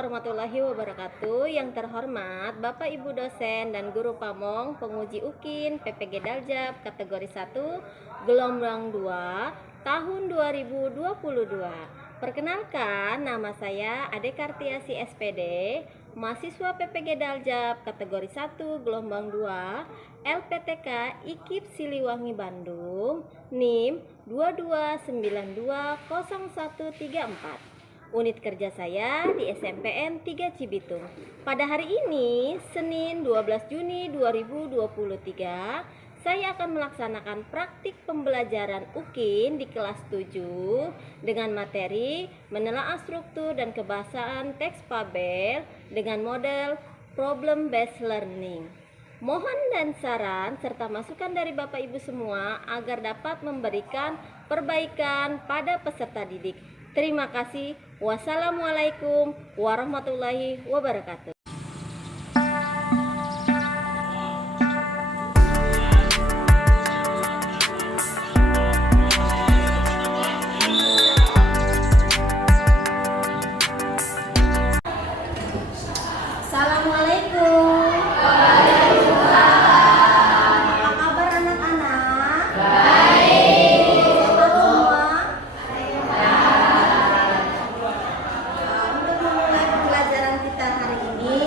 warahmatullahi wabarakatuh. Yang terhormat Bapak Ibu dosen dan guru pamong penguji UKIN PPG Daljab kategori 1 gelombang 2 tahun 2022. Perkenalkan, nama saya Ade Kartiasi SPD, mahasiswa PPG Daljab kategori 1 gelombang 2 LPTK IKIP Siliwangi Bandung, NIM 22920134. Unit kerja saya di SMPN 3 Cibitung. Pada hari ini, Senin 12 Juni 2023, saya akan melaksanakan praktik pembelajaran UKIN di kelas 7 dengan materi menelaah struktur dan kebahasaan teks Pabel dengan model problem based learning. Mohon dan saran serta masukan dari Bapak Ibu semua agar dapat memberikan perbaikan pada peserta didik. Terima kasih. Wassalamualaikum warahmatullahi wabarakatuh. Assalamualaikum. Apa kabar anak-anak? Baik. Sehat semua? Untuk memulai pembelajaran kita hari ini,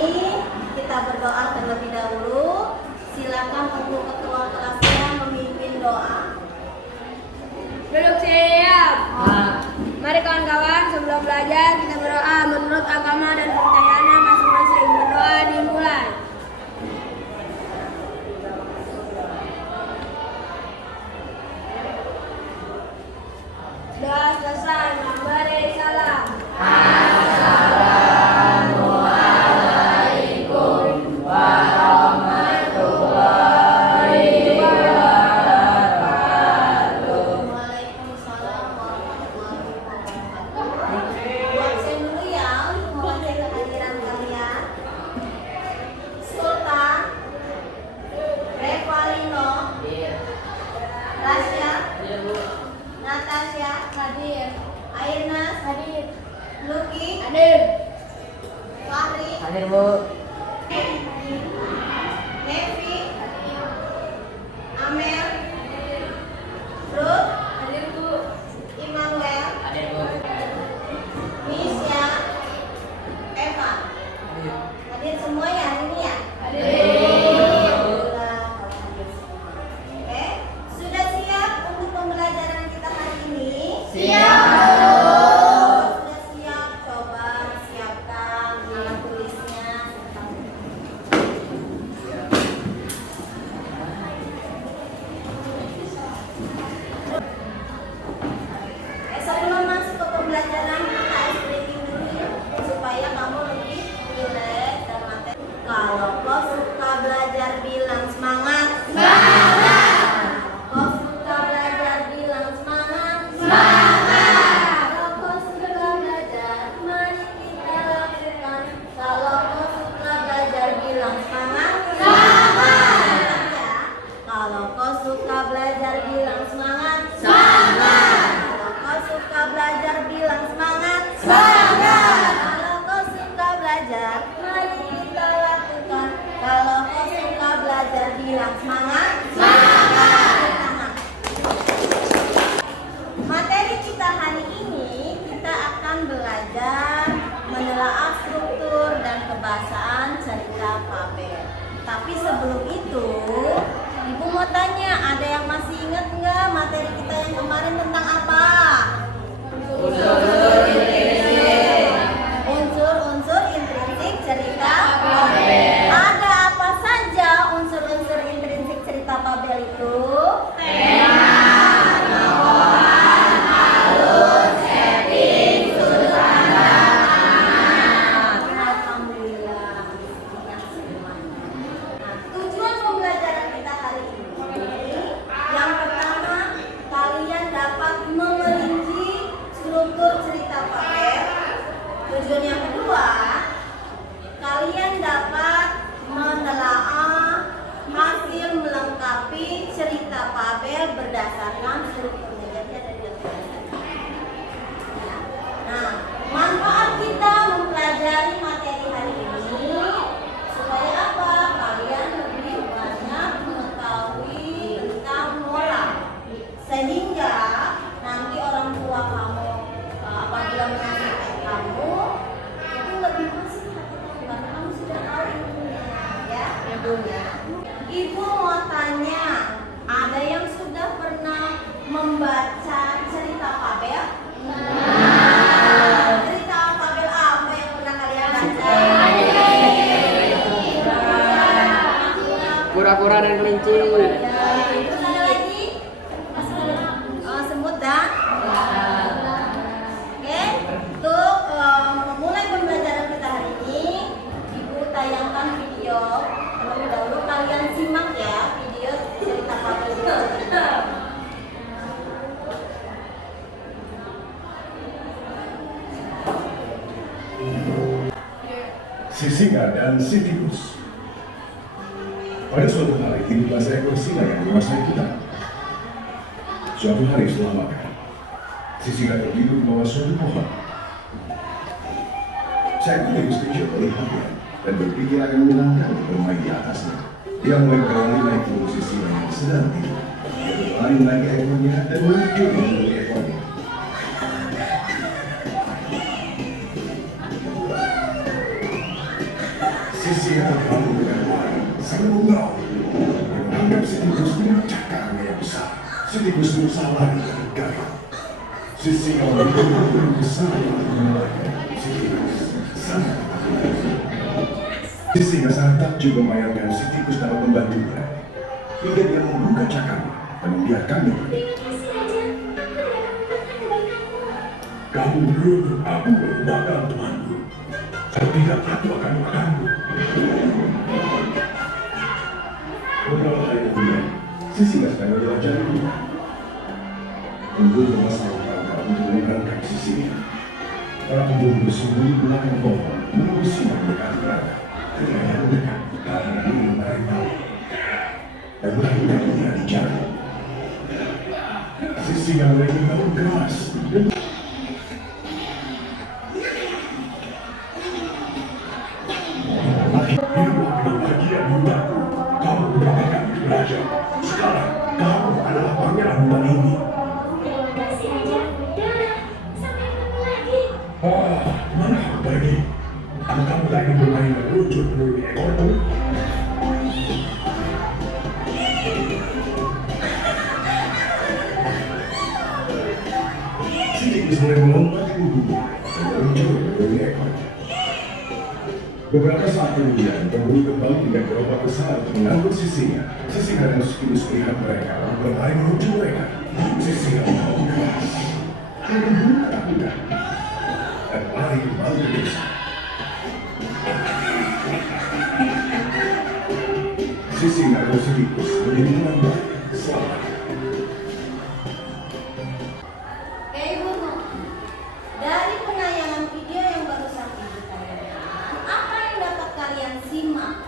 kita berdoa terlebih dahulu. Silakan untuk ketua kelasnya memimpin doa. Duduk siap. Mari kawan-kawan, sebelum belajar kita berdoa menurut agama dan kepercayaannya masing-masing. Berdoa dimulai. Sudah selesai, memberi salam. Waalaikumsalam warahmatullahi wabarakatuh. Bu absen dulu ya untuk mewakili kehadiran kalian. Sultan, Revalino, Rasya, Natasha, Hadir. Airnas, Hadir. Luki, Hadir. Fahri, Hadir, Bu. Nevi, Amel, Ruth, Hadir, Bu. Immanuel, Hadir, Bu. Misya, Eva. Hadir. Hadir semua ya hari ini ya? Hadir. Alhamdulillah, kalau hadir semua. Oke, sudah siap untuk pembelajaran kita hari ini? Siap. Kalau sudah siap, coba siapkan alat tulisnya. Sebelum masuk ke pembelajaran kita ice breaking dulu supaya kamu lebih relax dan materi. Kalau kau suka belajar bilang semangat. Semangat. Kau suka belajar bilang semangat. Semangat. Kalau kau suka belajar, mari kita lakukan. Kalau kau suka belajar bilang semangat. Semangat. Ya. Kalau kau suka belajar bilang semangat. Semangat. Kalau kau suka belajar bilang semangat. Semangat. Kalau kau suka belajar, mari kita lakukan. Kalau kau suka belajar bilang semangat. Semangat. Materi kita hari ini kita akan belajar menelaah struktur dan kebahasaan cerita Pabel. Tapi sebelum itu, Ibu mau tanya, ada yang masih ingat nggak materi kita yang kemarin tentang apa? Unsur-unsur intrinsik cerita Pabel. Ada apa saja unsur-unsur intrinsik cerita Pabel itu? Alhamdulillah. Ingat semuanya. Nah, tujuan pembelajaran kita hari ini, yang pertama, kalian dapat memerinci struktur cerita Pabel. Tujuan yang kedua, kalian dapat menelaah hasil melengkapi cerita Pabel berdasarkan strukturnya. Jadi ada dua tugas. Nah, manfaat kita mempelajari singa dan si tikus. Pada suatu hari, hiduplah seekor singa yang menguasai hutan. Suatu hari setelah makan, si singa tertidur di bawah suatu pohon. Seekor tikus kecil melihatnya dan berpikir akan menyenangkan bermain di atasnya. Dia mulai berlari naik turun si singa yang sedang tidur. Dia berlari naik ekornya dan meluncur menuju ekornya. Si singa terbangun dengan lari sambil menggau. Dia menganggap si tikus dengan cakar yang besar. Si tikus berusaha lari dari gagal. Si singa begitu besar yang menolaknya. Si tikus sangat takut. Si singa sangat takjub membayangkan si tikus dapat membantunya. Hingga dia membuka cakarnya dan membiarkannya pergi. Kamu menuduh aku merupakan temanku. Kalau tidak, aku akan makanmu. Beberapa hari kemudian, si singa sedang menjelajah rumah. Pemburu memasang tangkap untuk menyeberangkan si singa. Para pemburu bersembunyi di belakang pohon menunggu singa mendekati mereka. Ketika dia mendekat, karena ingin menarik tahu dan melakukan dia dicari. Si singa mulai berbangun keras. Hiduplah dengan bahagia di hutanku. Kamu mendapatkan itu raja. Sekarang kamu adalah pangeran hutan ini. Kasih aja. Dadah. Sampai ketemu lagi. Mana aku pergi? Apa kamu tak ingin bermain meluncur menuju ekorku? Si tikus mulai melompat ke bumi dan meluncur menuju ekornya. Beberapa saat kemudian, pemburu kembali dengan gerobak besar untuk mengangkut si singa. Si singa dan si tikus melihat mereka lalu berlari menuju mereka. Si singa mengaum keras. Dia berburu ketakutan dan lari kembali ke desa. Si singa dan si tikus menjadi teman baik selama. Ibu, dari penayangan video yang barusan ibu tayangkan, apa yang dapat kalian simak?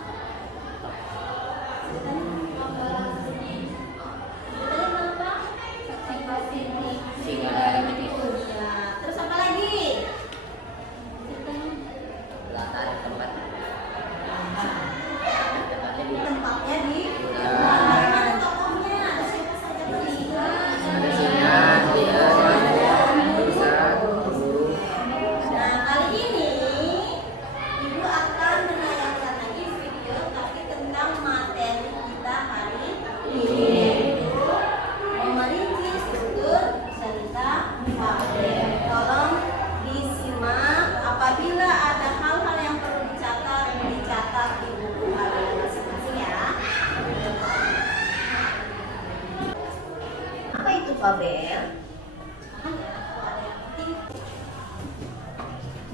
Ya, terus apa lagi? Tempatnya di mana tokohnya? Ada siapa saja terlihat? Nah, kali ini Ibu akan menayangkan lagi video tapi tentang materi kita hari ini, yaitu memerinci struktur cerita fabel. Tolong disimak. Apabila ada hal-hal yang perlu dicatat di buku kalian masing-masing ya. Apa itu fabel?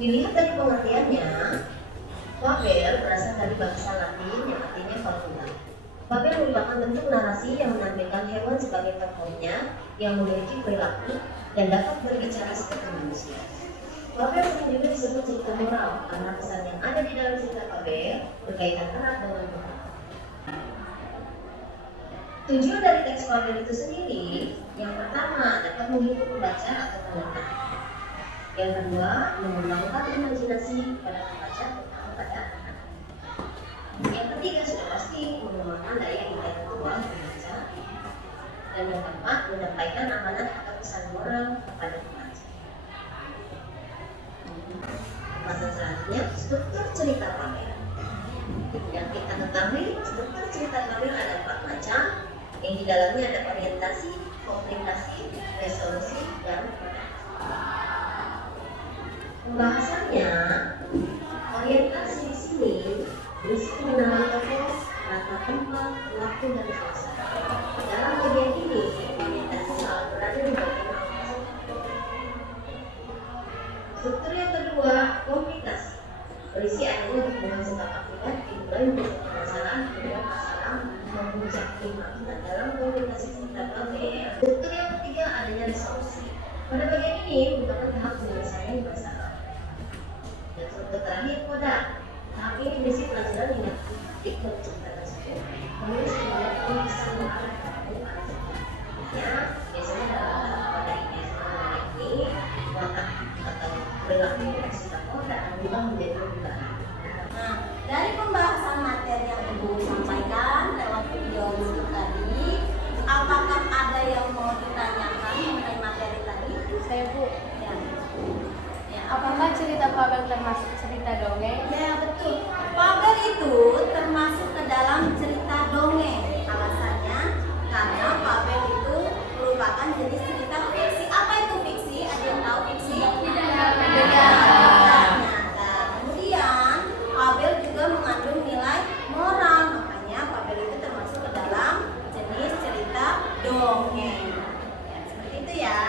Dilihat dari pengertiannya, fabel berasal dari bahasa Latin yang artinya fabula. Fabel merupakan bentuk narasi yang menampilkan hewan sebagai tokohnya yang memiliki perilaku dan dapat berbicara seperti manusia. Fabel sering juga disebut cerita moral karena pesan yang ada di dalam cerita fabel berkaitan erat dengan moral. Tujuan dari teks fabel itu sendiri, yang pertama dapat menghibur pembaca atau penonton. Yang kedua, mengembangkan imajinasi pada pembaca terutama pada anak. Yang ketiga sudah pasti mengembangkan daya intelektual pembaca. Dan yang keempat, menyampaikan amanat atau pesan moral kepada pembaca. Masa selanjutnya, struktur cerita fabel. Yang kita ketahui, struktur cerita fabel ada 4 macam, yang di dalamnya ada orientasi, komplikasi, resolusi, dan pembahasannya. Orientasi di sini berisi pengenalan tokoh, latar tempat, waktu, dan suasana. Dalam bagian ini, orientasi selalu berada di bagian awal. Struktur yang kedua, komplikasi, berisi adanya hubungan sebab akibat dimulai dari permasalahan kemudian masalah memuncak klimaks. Nah, dalam komunikasi cerita fabel. Struktur yang ketiga adanya resolusi. Pada bagian ini merupakan tahap penyelesaian masalah. Dan struktur terakhir koda. Tahap ini Nah, dari pembahasan materi yang Ibu sampaikan lewat video itu tadi, apakah ada yang mau ditanyakan mengenai materi tadi? Saya Bu, Ya. Ya, apakah cerita fabel termasuk cerita dongeng? Ya betul. Fabel itu termasuk ke dalam cerita dongeng. Alasannya karena fabel itu merupakan jenis cerita fiksi. Apa itu fiksi? Ada yang tahu fiksi? Tidak. Kemudian fabel juga mengandung nilai moral. Makanya fabel itu termasuk ke dalam jenis cerita dongeng. Ya, seperti itu ya.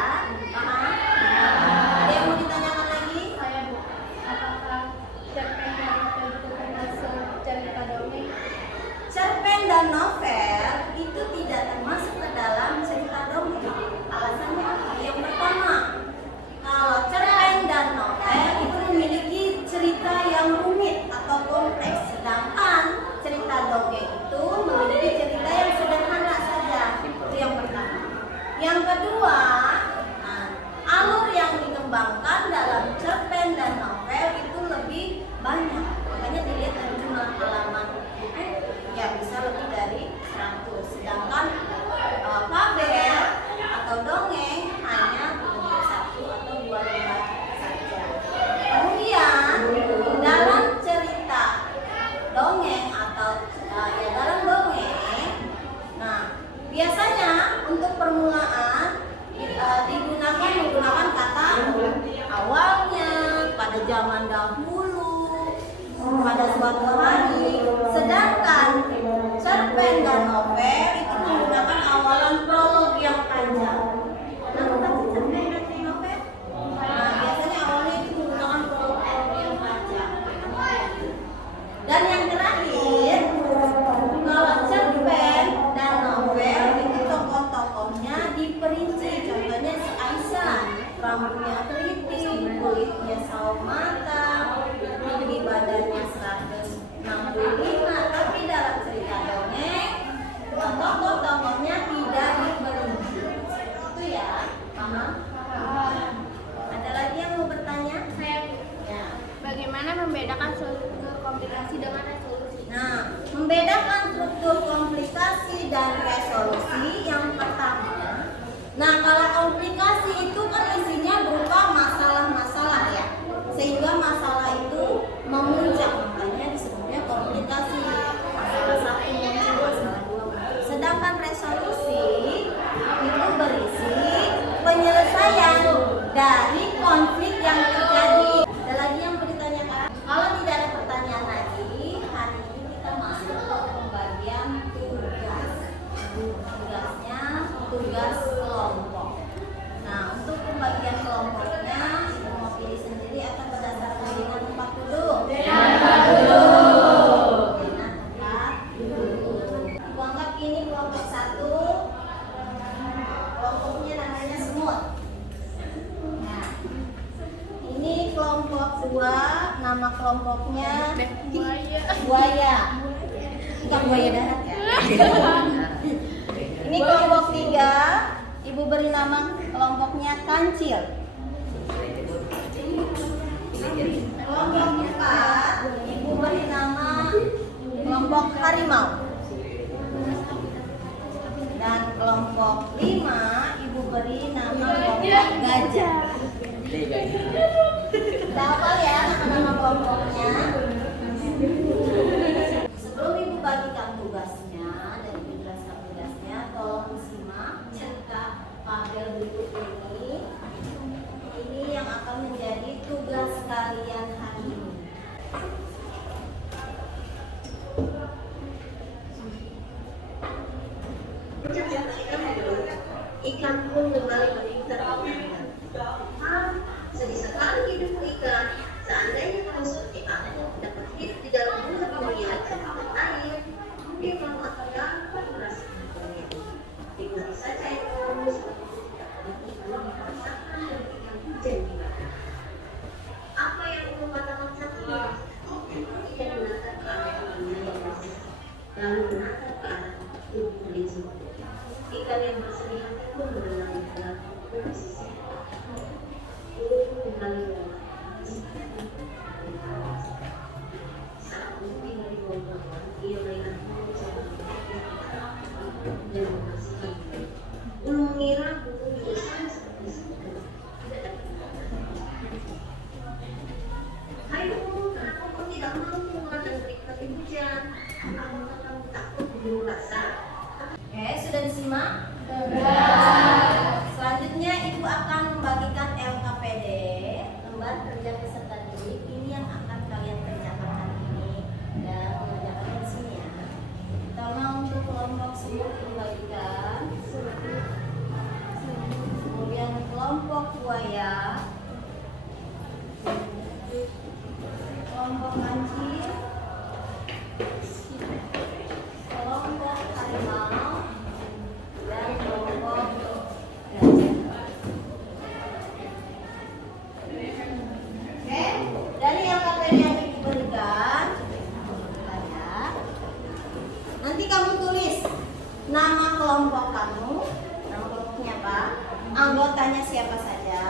Paham? Ada yang mau ditanyakan lagi? Saya Bu, apakah cerpen dan novel itu termasuk cerita dongeng? Cerpen dan novel itu tidak termasuk ke dalam cerita dongeng. Alasannya apa? Yang pertama, kalau cerpen dan novel itu memiliki cerita yang rumit atau kompleks, sedangkan cerita dongeng itu memiliki cerita yang sederhana saja. Itu yang pertama. Yang kedua, alur yang dikembangkan dalam cerpen dan novel itu lebih banyak. Makanya dilihat dari jumlah halaman buku ya bisa lebih dari 100. Sedangkan fabel atau dongeng hanya memiliki 1 atau 2 lembar saja. Kemudian dalam cerita dongeng atau ya dalam dongeng, nah biasanya untuk permulaan menggunakan kata awalnya, pada zaman dahulu, pada suatu hari. Sedangkan cerpen dan novel itu menggunakan awalan prolog yang panjang. Nah, baca cerpen dan novel? Nah, biasanya awalnya itu menggunakan prolog yang panjang. Dan yang terakhir, kalau cerpen dan novel itu tokoh-tokohnya diperinci. Contohnya si Aisyah, rambutnya keriting, kulitnya sawo matang, tinggi badannya 165. Tapi dalam cerita dongeng, tokoh-tokohnya tidak diperinci. Itu ya, paham? Ada lagi yang mau bertanya? Saya Bu, Ya. bagaimana membedakan struktur komplikasi dengan resolusi? Nah, membedakan struktur komplikasi dan resolusi yang pertama. Nah, kalau komplikasi itu kan isinya berupa masalah-masalah ya, sehingga masalah itu memuncak, makanya disebutnya komplikasi. Masalah 1 muncul, masalah 2 muncul. Sedangkan resolusi itu berisi penyelesaian dari konflik yang terjadi. Ada lagi yang mau ditanyakan? Kalau tidak ada pertanyaan lagi, hari ini kita masuk ke pembagian tugas. Tugasnya tugas kelompok. Nah, untuk pembagian kelompoknya, Ibu mau pilih sendiri atau berdasarkan dengan tempat duduk? Tempat duduk. Nah, tempat duduk. Ibu anggap ini kelompok 1. Kelompoknya namanya semut. Nah, ini kelompok 2, nama kelompoknya buaya. Bukan buaya darat ya. Ini kelompok 3, Ibu beri nama kelompoknya kancil. Kelompok 4, Ibu beri nama kelompok harimau. Dan kelompok 5, Ibu beri nama kelompok gajah. Kita hafal ya nama-nama kelompoknya. Sebelum Ibu bagikan tugasnya dan Ibu jelaskan tugasnya, tolong simak cerita fabel berikut ini. Ini yang akan menjadi tugas kalian hari ini. Ikan pun kembali berinteraksi. Sedih sekali hidup ikan. Seandainya kamu seperti aku dapat hidup di dalam dunia tanpa air, dia mau akan dapat merasakan dunia. Nikmati saja yang kamu seperti itu merasakan dan hujan di mata. Apa yang kamu katakan saat ini? Tidak menatap ke arah dunia yang bersih, lalu menatap ke arah tubuh licin. Ikan yang bersedih hati pun mendengar lagu puisi. Mulutku kembali lelah, Saat mungkin dari rombongan, ia melihat burung sama dan mengasihi. Ulung mengira burung juga sama seperti semua. Hai burung, kenapa kau tidak mau keluar dan menikmati hujan? Apakah kamu takut burung rasa? Oke, sudah disimak? Selanjutnya Ibu akan membagikan LKPD, lembar kerja peserta didik. Ini yang akan kalian kerjakan hari ini dan mengerjakannya di sini ya. Pertama untuk kelompok semut dibagikan, kemudian kelompok buaya, kelompok kancil, kelompok harimau, dan kelompok gajah. Oke, dari LKPD yang diberikan, nanti kamu tulis nama kelompok kamu, nama kelompoknya apa, anggotanya siapa saja,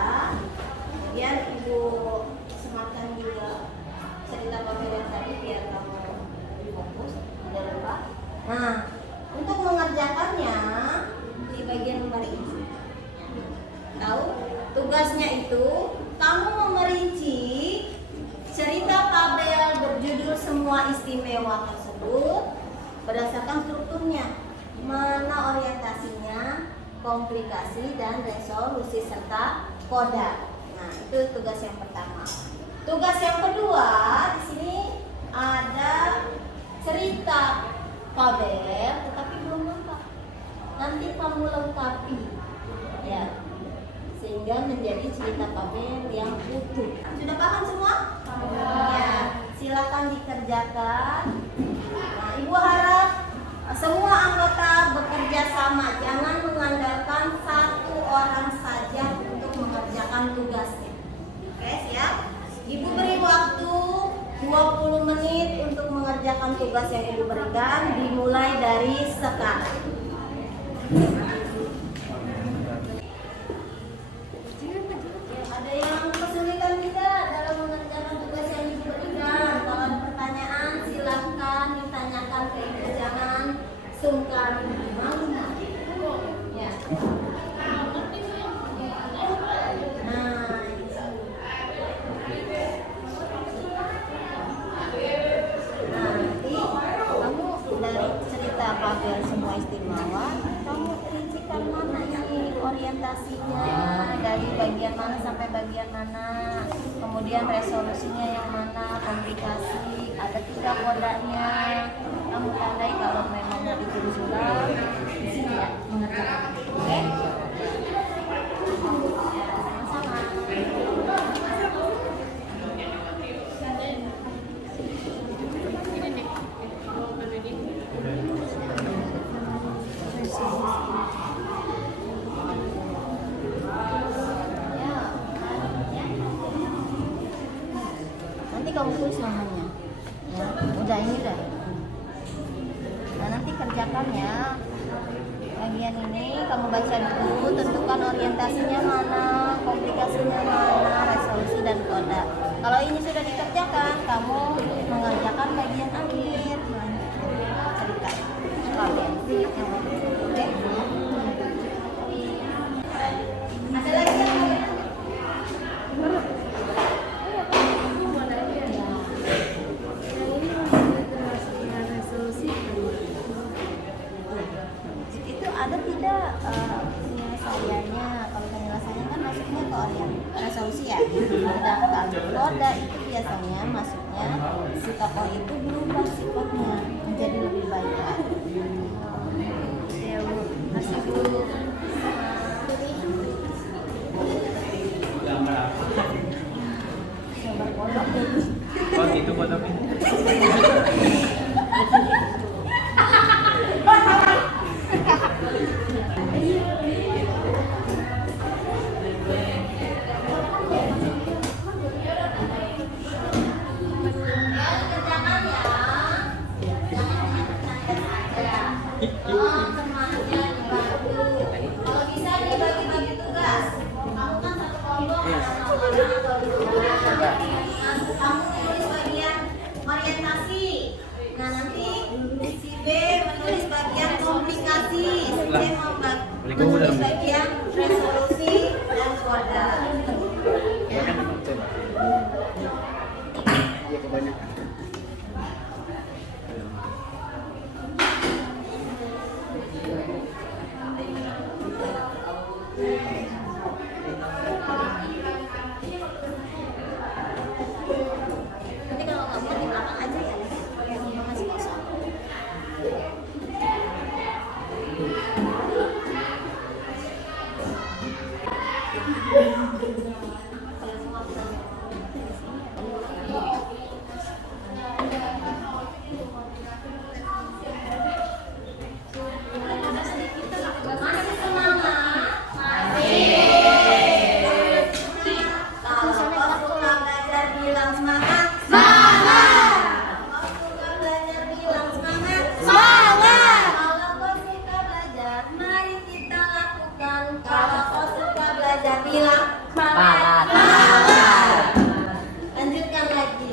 kemudian Ibu sematkan juga cerita papel yang tadi biar kamu lebih fokus, tidak lupa. Nah, untuk mengerjakannya di bagian lembar ini, tahu tugasnya itu kamu memerinci cerita Fabel berjudul Semua Istimewa tersebut berdasarkan strukturnya, mana orientasinya, komplikasi dan resolusi serta koda. Nah, itu tugas yang pertama. Tugas yang kedua di sini ada cerita Fabel, tetapi belum lengkap. Nanti kamu lengkapi, ya, sehingga menjadi cerita Fabel yang utuh. Sudah paham semua? Ya, silakan dikerjakan. Nah, Ibu harap semua anggota bekerja sama, jangan mengandalkan satu orang saja untuk mengerjakan tugasnya. Oke, siap? Ibu beri waktu 20 menit untuk mengerjakan tugas yang Ibu berikan, dimulai dari sekarang. Ada yang kesulitan tidak dalam mengerjakan tugas yang Ibu berikan? Kalau ada pertanyaan, silakan ditanyakan ke Ibu, jangan sungkan malu. Ya. Nanti kamu dari cerita Fabel Semua Istimewa, kamu rincikan mana ini orientasinya, dari bagian mana sampai bagian mana, kemudian resolusinya yang mana, komplikasi, ada tidak kodanya, kamu tandai kalau memang mau ditulis ulang di sini ya, mengerjakan. Oke? Ya, sama-sama. Nanti kamu tulis namanya, ya, udah ini dah. Nah, nanti kerjakan ya. Bagian ini kamu baca dulu, tentukan orientasinya mana, komplikasinya mana, resolusi dan koda. Kalau ini sudah dikerjakan, kamu mengerjakan bagian akhir, cerita Fabel. Oke? Ada lagi yang mau? Itu ada tidak penyelesaiannya? Kalau penyelesaiannya kan masuknya ke resolusi ya. Sedangkan koda itu biasanya masuknya si tokoh itu berubah sifatnya menjadi lebih baik. Ya Bu, masih Bu. Coba kodok dulu. Oh gitu kodoknya. Semuanya dibantu. kasih. Saya mau menulis bagian resolusi dan koda. Nanti kalau nggak mau di belakang aja ya. Yang masih kosong. Masih semangat? Kalau kau suka belajar bilang semangat. Kalau kau suka belajar bilang semangat. Kalau kau suka belajar, mari kita lakukan. Kalau kau suka belajar bilang semangat. Lanjutkan lagi.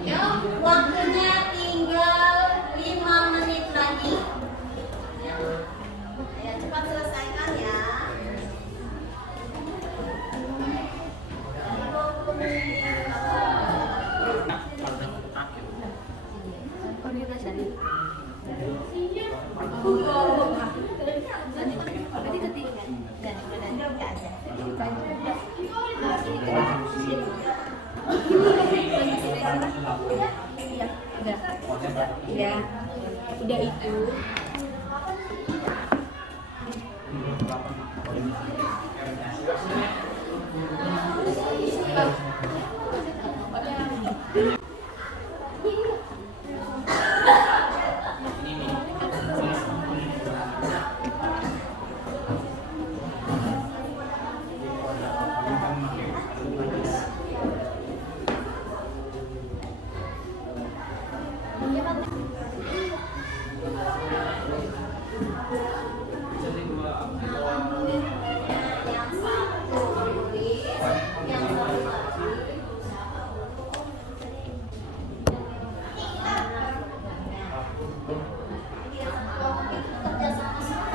Yuk, waktunya tinggal 5 menit lagi. Ya, cepat selesaikan ya. 20 menit. Berarti ketinggian. Dan nanti aja. Ya, udah itu. Yang satu tulis, yang satu lagi berusaha untuk kerja sama-sama.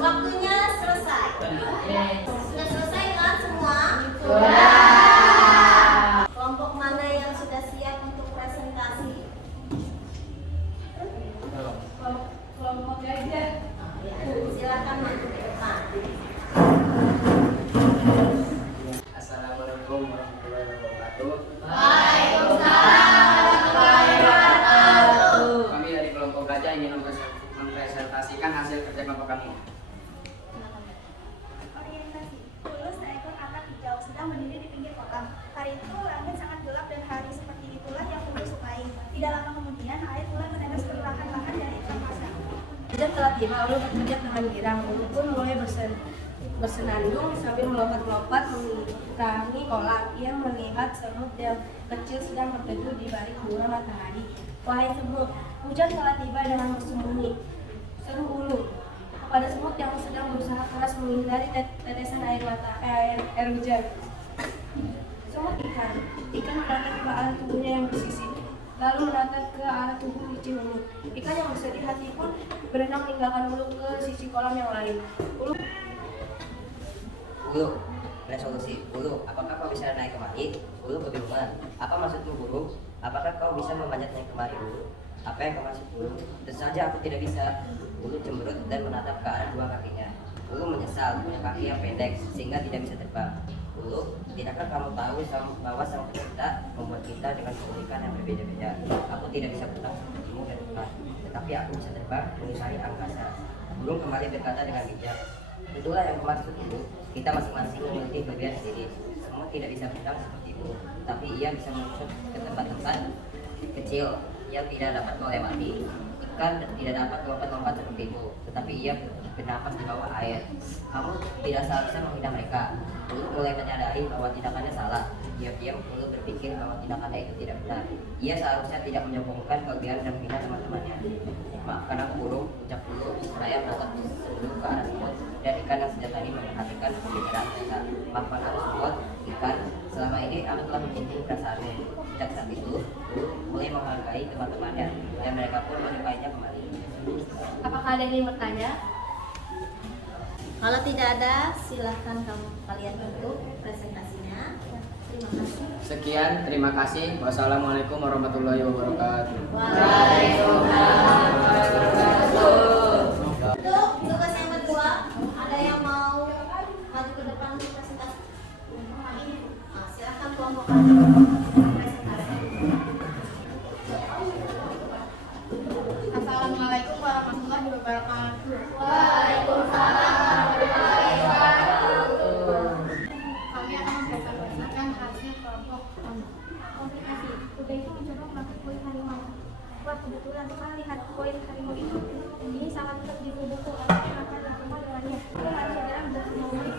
Waktunya selesai. Sudah selesai kan semua? Kelompok mana yang sudah siap untuk presentasi? Kelompok gajah. Ya, silakan maju ke depan. Assalamualaikum warahmatullahi wabarakatuh. Kami dari kelompok gajah ingin mempresentasikan hasil kerja kelompok kami. Orientasi. Dulu seekor anak hijau sedang berdiri di pinggir kolam. Hari itu langit sangat gelap dan hari seperti itulah yang Putri sukai. Tidak lama kemudian air mulai menetes perlahan-lahan dari angkasa. Hujan telah tiba, lalu bekerja dengan girang. Ulu pun mulai bersenandung sambil melompat-lompat menyeberangi kolam. Ia melihat semut yang kecil sedang berteduh di balik bunga matahari. Wahai semut, hujan telah tiba dengan bersembunyi. Seru Ulu kepada semut yang sedang berusaha keras menghindari tetesan air hujan. Semut ikan menatap ke arah tubuhnya yang bersisik, lalu menatap ke arah tubuh licin Ulu. Ikan yang bersedih hati pun berenang meninggalkan Ulu ke sisi kolam yang lain. Ulu, resolusi. Ulu, apakah kau bisa naik kemari? Ulu kebingungan. Apa maksudmu, Guru? Apakah kau bisa memanjat naik kemari, Ulu? Apa yang kau maksud, Ulu? Tentu saja aku tidak bisa. Ulu cemberut dan menatap ke arah dua kakinya. Ulu menyesal punya kaki yang pendek sehingga tidak bisa terbang. Ulu, tidakkah kamu tahu bahwa Sang Pencipta membuat kita dengan keunikan yang berbeda-beda? Aku tidak bisa terbang sepertimu dan Tuhan, tetapi aku bisa terbang menyusuri angkasa. Burung kembali berkata dengan bijak, Itulah yang maksud Ibu. Kita masing-masing memiliki kelebihan sendiri. Semua tidak bisa berenang seperti Ibu, tapi ia bisa menyusut ke tempat-tempat kecil yang tidak dapat melewati. Ikan tidak dapat lompat-lompat seperti Ibu, tetapi ia bernapas di bawah air. Kamu tidak seharusnya menghina mereka. Ibu mulai menyadari bahwa tindakannya salah. Diam-diam Ibu berpikir bahwa tindakannya itu tidak benar. Ia seharusnya tidak menyombongkan kelebihan dan menghina teman-temannya. Maafkan aku burung, ucap dulu. Saya menatap sebelum ke arah semut dan ikan yang sejak tadi memperhatikan pembicaraan mereka. Maafkan aku semut, ikan. Selama ini aku telah menyinggung perasaanmu. Sejak saat itu, Ibu mulai menghargai teman-temannya dan mereka pun menyukainya kembali. Apakah ada yang ingin bertanya? Kalau tidak ada, silahkan kalian tutup presentasinya. Terima kasih. Sekian, terima kasih. Wassalamualaikum warahmatullahi wabarakatuh. Waalaikumsalam warahmatullahi wabarakatuh. Untuk tugas yang kedua, ada yang mau maju ke depan untuk presentasi? Nah, silahkan kelompokkan presentasi. Assalamualaikum warahmatullahi wabarakatuh. Waalaikumsalam warahmatullahi wabarakatuh. Kami akan mempresentasikan hasil kelompok Komplikasi. Udah itu mencoba melakukan poin harimau. Wah, kebetulan sekali poin harimau itu. Ini sangat tetap di buku akan semua dengannya. Itu harus segera bersemuanya.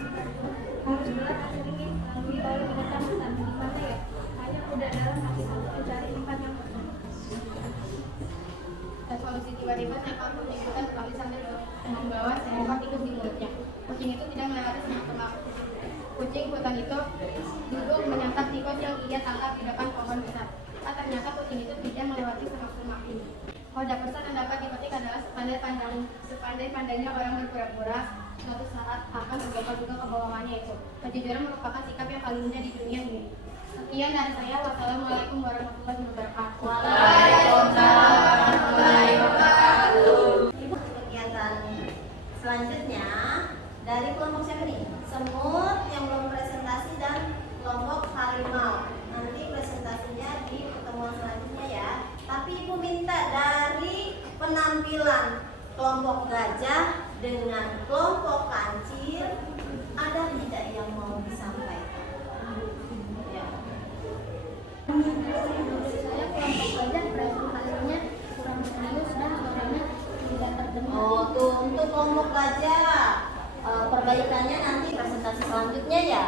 Harus berat hasil ini lalu baru mendekat pesan di mana ya? Hanya udah dalam hati mencari tempat yang benar. solusi tiba-tiba seekor kucing hutan kembali sambil membawa seekor tikus di mulutnya. Kucing itu tidak melewati semak-semak. Kucing hutan itu duduk menyantap tikus yang ia tangkap di depan pohon besar. Ternyata kucing itu tidak melewati semak-semak ini. Kode pesan yang dapat dipetik adalah sepandai-pandainya orang berpura-pura suatu saat akan tergolong juga kebohongannya itu. Kejujuran merupakan sikap yang paling mudah di dunia ini. Sekian dari saya. Wassalamualaikum warahmatullahi wabarakatuh. Waalaikumsalam warahmatullahi wabarakatuh. Ibu, kegiatan selanjutnya dari kelompok siapa nih? Semut yang belum presentasi dan kelompok harimau. Nanti presentasinya di pertemuan selanjutnya ya. Tapi Ibu minta dari penampilan kelompok gajah dengan kelompok kancil, ada tidak yang mau disampaikan? Ya. Saya kelompok gajah presentasinya kurang serius dan suaranya tidak terdengar. Oh tuh, untuk kelompok gajah perbaikannya nanti presentasi selanjutnya ya.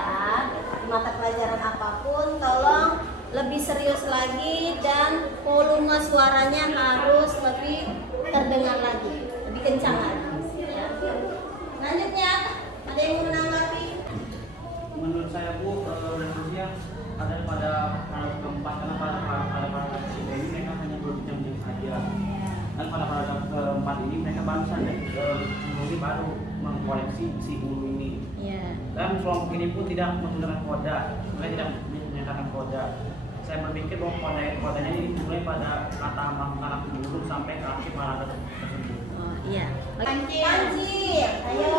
Di mata pelajaran apapun tolong lebih serius lagi dan volume suaranya harus lebih terdengar lagi, lebih kencang lagi ya. Selanjutnya ada yang mau menanggapi? Menurut saya Bu, resolusinya ada pada paragraf keempat, karena pada paragraf ketiga ini mereka hanya berbincang saja, dan pada paragraf keempat ini mereka baru saja baru mengkoleksi si bulu ini. Iya. Dan kelompok ini pun tidak menggunakan koda, mereka tidak menyatakan koda. Saya berpikir bahwa kodanya ini mulai pada kata makanan bulu sampai ke akhir paragraf tersebut. Oh iya. Kancil. Kancil, ayo.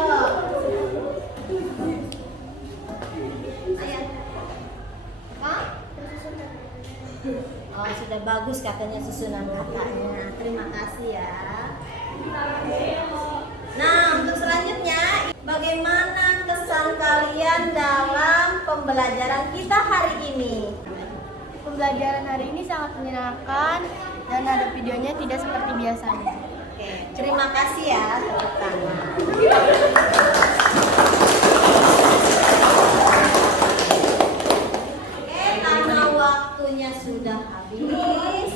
Ayo. Hah? Oh sudah bagus katanya susunan katanya. Terima kasih ya. Nah untuk selanjutnya, bagaimana kesan kalian dalam pembelajaran kita hari ini? Pembelajaran hari ini sangat menyenangkan dan ada videonya tidak seperti biasanya. Oke, terima kasih ya tepuk tangan. Oke, karena waktunya sudah habis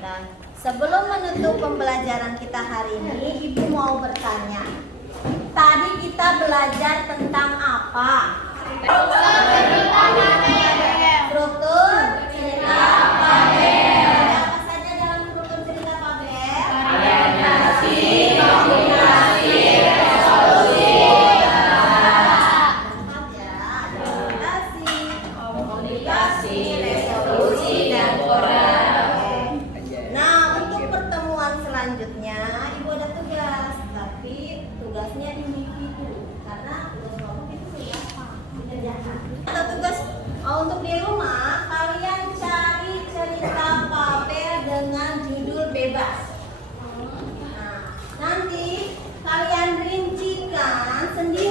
dan sebelum menutup pembelajaran kita hari ini, Ibu mau bertanya. Tadi kita belajar tentang apa? Struktur cerita Fabel. Ada apa saja dalam struktur cerita Fabel? Orientasi, komunikasi, resolusi. Orientasi, komunikasi, resolusi, dan koordinasi. Nah, untuk pertemuan selanjutnya, Ibu ada tugas, tapi tugasnya individu karena tugas kelompok itu sudah dikerjakan. Atau tugas untuk di rumah, kalian cari cerita Fabel dengan judul bebas. Nah, nanti kalian rincikan sendiri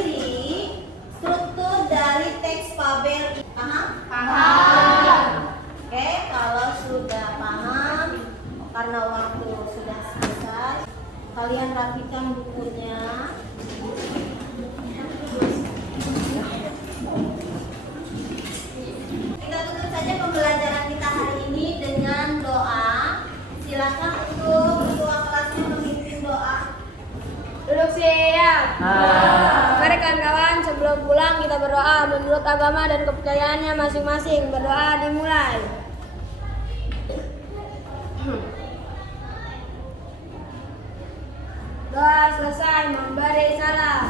KBRI. Paham? Oke, kalau sudah paham, karena waktu sudah selesai, kalian rapikan bukunya. Kita tutup saja pembelajaran kita hari ini dengan doa. Silakan untuk ketua kelasnya memimpin doa. Duduk siap. Mari kawan-kawan, sebelum pulang kita berdoa menurut agama dan kepercayaannya masing-masing. Berdoa dimulai. Doa selesai, memberi salam.